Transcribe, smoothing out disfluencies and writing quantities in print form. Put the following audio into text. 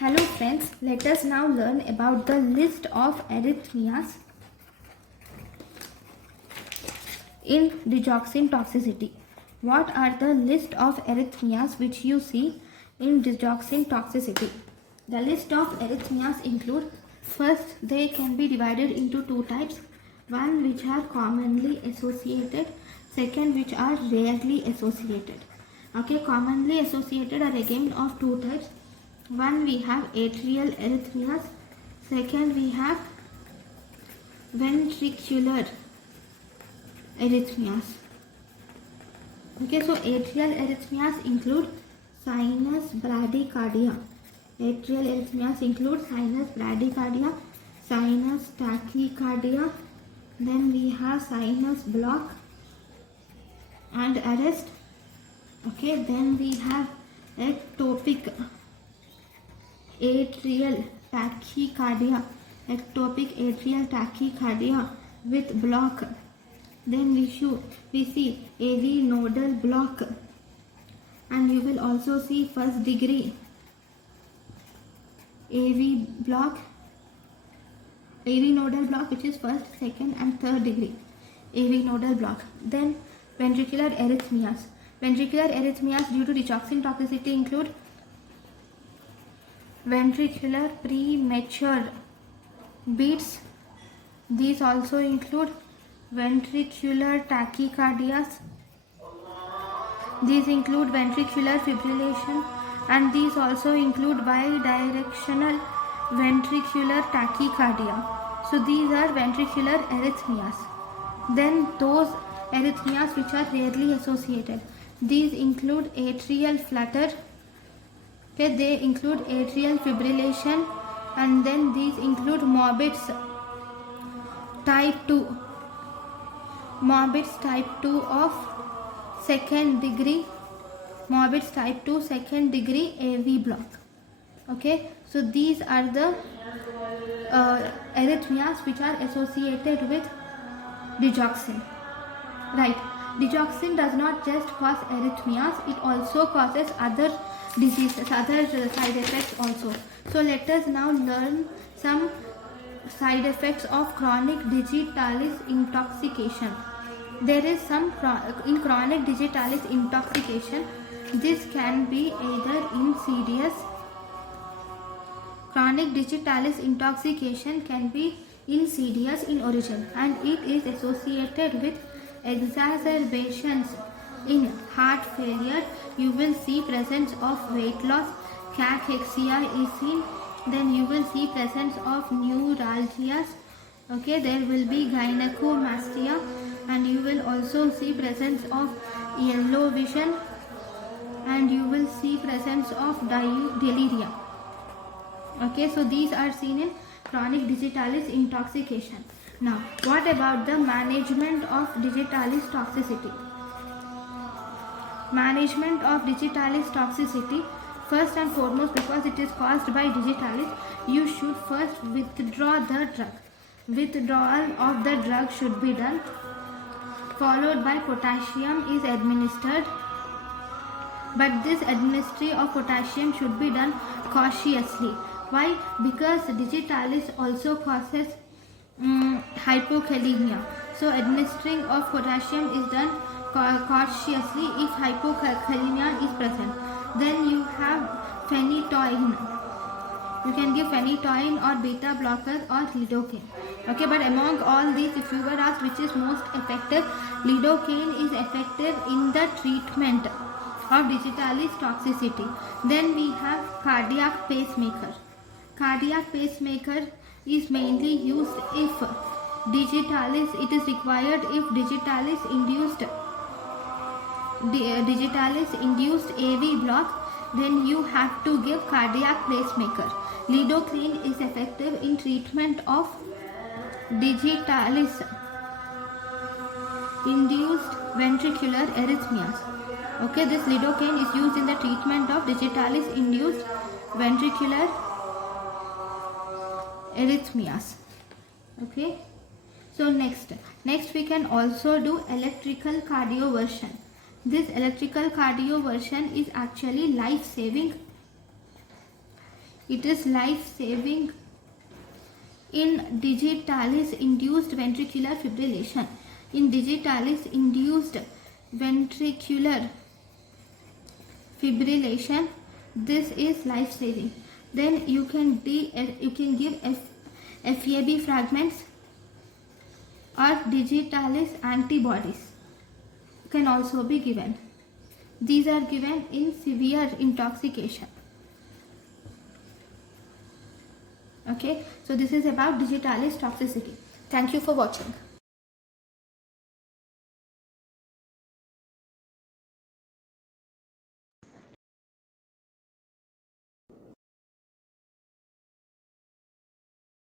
Hello friends, let us now learn about the list of arrhythmias in digoxin toxicity. What are the list of arrhythmias which you see in digoxin toxicity? The list of arrhythmias include, first they can be divided into two types, one which are commonly associated, second which are rarely associated. Okay, commonly associated are again of two types. One we have atrial arrhythmias, second we have ventricular arrhythmias. Okay, so atrial arrhythmias include sinus bradycardia. Atrial arrhythmias include sinus bradycardia, sinus tachycardia, then we have sinus block and arrest. Okay, then we have ectopic atrial tachycardia, with block. Then we see AV nodal block, and you will also see first degree AV nodal block, which is first, second and third degree AV nodal block. Then ventricular arrhythmias. Ventricular arrhythmias due to digoxin toxicity include ventricular premature beats. These also include ventricular tachycardias. These include ventricular fibrillation, and these also include bidirectional ventricular tachycardia. So these are ventricular arrhythmias. Then those arrhythmias which are rarely associated, these include atrial flutter. Okay, they include atrial fibrillation, and then these include Morbitz type 2. Morbitz type 2 of second degree, Morbitz type 2 second degree AV block. Okay, so these are the arrhythmias which are associated with digoxin. Right, digoxin does not just cause arrhythmias, it also causes other diseases, other side effects also. So let us now learn some side effects of chronic digitalis intoxication. There is some in chronic digitalis intoxication. This can be either insidious. Chronic digitalis intoxication can be insidious in origin, and it is associated with exacerbations in heart failure. You will see presence of weight loss, cachexia is seen. Then you will see presence of neuralgias. Okay, there will be gynecomastia, and you will also see presence of yellow vision, and you will see presence of delirium. Okay, so these are seen in chronic digitalis intoxication. Now, what about the management of digitalis toxicity? Management of digitalis toxicity, first and foremost, because it is caused by digitalis, you should first withdraw the drug. Withdrawal of the drug should be done, followed by potassium is administered, but this administration of potassium should be done cautiously. Why? Because digitalis also causes hypokalemia. So administering of potassium is done cautiously if hypokalemia is present. Then you have phenytoin. You can give phenytoin or beta blocker or lidocaine. Okay, but among all these, if you were asked which is most effective, lidocaine is effective in the treatment of digitalis toxicity. Then we have cardiac pacemaker. Cardiac pacemaker is mainly used if digitalis, it is required if digitalis induced AV block, then you have to give cardiac pacemaker. Lidocaine is effective in treatment of digitalis induced ventricular arrhythmias. Okay, this lidocaine is used in the treatment of digitalis induced ventricular arrhythmias. Okay, so next we can also do electrical cardioversion. This electrical cardioversion is actually life saving It is life-saving in digitalis induced ventricular fibrillation. In digitalis induced ventricular fibrillation, this is life-saving. Then you can give FAB fragments or digitalis antibodies can also be given. These are given in severe intoxication. Okay, so this is about digitalis toxicity. Thank you for watching.